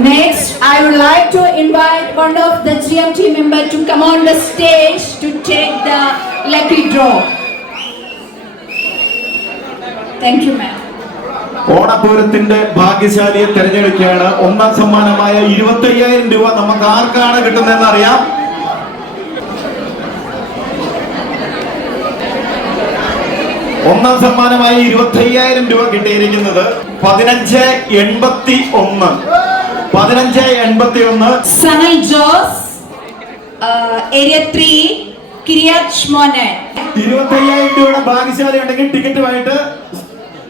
Next, I would like to invite one of the GMT members to come on the stage to take the lucky draw. Thank you, ma'am. ഓണപ്പൂരത്തിന്റെ ഭാഗ്യശാലിയെ തിരഞ്ഞെടുക്കുകയാണ് ഒന്നാം സമ്മാനമായ ഇരുപത്തി അയ്യായിരം രൂപ നമുക്ക് ആർക്കാണ് കിട്ടുന്നതെന്ന് അറിയാം ഒന്നാം സമ്മാനമായി ഇരുപത്തി അയ്യായിരം രൂപ കിട്ടിയിരിക്കുന്നത് പതിനഞ്ച് എൺപത്തി ഒന്ന് പതിനഞ്ച് എൺപത്തി ഒന്ന് Sanal Jose area three 3, Kiryat Shmone. ഇരുപത്തി അയ്യായിരം രൂപയുടെ ഭാഗ്യശാലി ഉണ്ടെങ്കിൽ ടിക്കറ്റുമായിട്ട്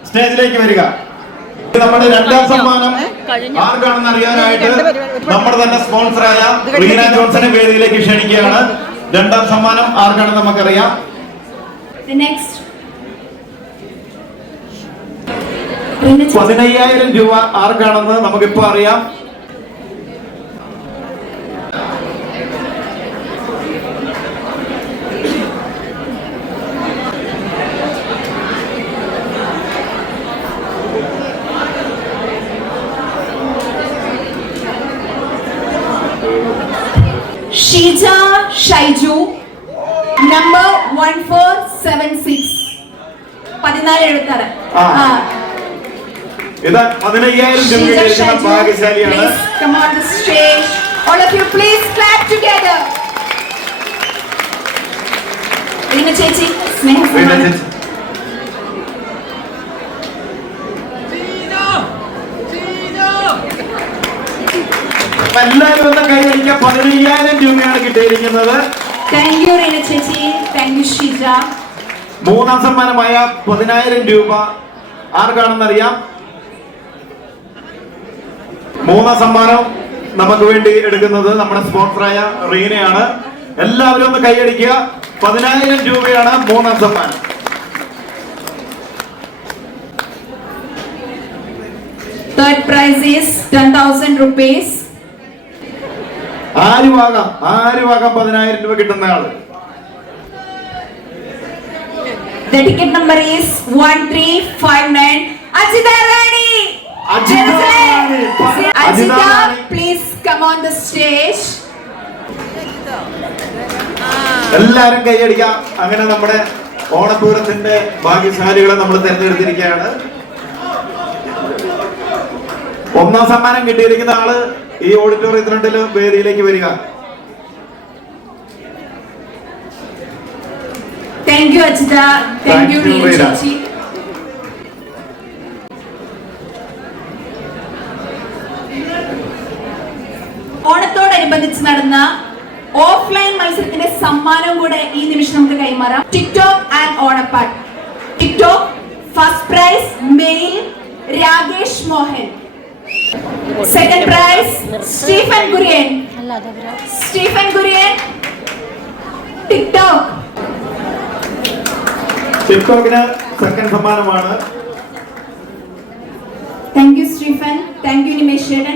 സ്റ്റേജിലേക്ക് വരിക. നമ്മുടെ രണ്ടാം സമ്മാനം. ആർക്കാണെന്ന് അറിയാനായിട്ട് നമ്മുടെ തന്നെ സ്പോൺസറായ റീന ജോൺസനെ വേദിയിലേക്ക് ക്ഷണിക്കുകയാണ്. രണ്ടാം സമ്മാനം ആർക്കാണെന്ന് നമുക്കറിയാം. പതിനയ്യായിരം രൂപ ആർക്കാണെന്ന് നമുക്കിപ്പോ അറിയാം. Sheja Shaiju, number 1476. പതിനാല് എഴുപത്താറ് ആ. ഇത് പതിനയ്യായിരം രൂപ ഭാഗ്യശാലിയാണ് come on the stage. All of you, please clap together. Reena ചേച്ചി സ്നേഹ എല്ലാവരും ഒന്ന് കൈയടിക്കാം പതിനയ്യായിരം രൂപയാണ് റീന ചേച്ചി. ഷീജ. മൂന്നാം സമ്മാനമായ പതിനായിരം രൂപ ആർക്കാണെന്നറിയാം മൂന്നാം സമ്മാനം നമുക്ക് വേണ്ടി എടുക്കുന്നത് നമ്മുടെ സ്പോൺസറായ റീനയാണ് എല്ലാവരും ഒന്ന് കൈയടിക്കുക പതിനായിരം രൂപയാണ് മൂന്നാം സമ്മാനം Third prize is 10,000 rupees. ആരുവാകാം ആരുവാകാം പതിനായിരം രൂപ കിട്ടുന്ന ആൾ The ticket number is 1359. Ajita Rani! Ajita Rani. Ajita, Ajita Rani. please come on the stage. എല്ലാരും കൈയടിക്കാം അങ്ങനെ നമ്മുടെ ഓണപ്പൂരത്തിന്റെ ഭാഗ്യശാലികളെ നമ്മൾ തിരഞ്ഞെടുത്തിരിക്കുകയാണ് ഒന്നാം സമ്മാനം കിട്ടിയിരിക്കുന്ന ആൾ ഈ ഓഡിറ്റോറിയത്തിനുണ്ടിൽ വേദിയിലേക്ക് വരിക. Chachi. ഓണത്തോടനുബന്ധിച്ച് നടന്ന ഓഫ്ലൈൻ മത്സരത്തിന്റെ സമ്മാനവും കൂടെ ഈ നിമിഷം നമുക്ക് കൈമാറാം. TikTok and ഓണപ്പാട്ട്. TikTok first prize male Rakesh Mohan. Second prize Stephen Kurian Stephen Kurian TikTok ടിക്ടോക്കിന് second സമ്മാനമാണ്. Thank you, Stephen. Thank you, Nimesh The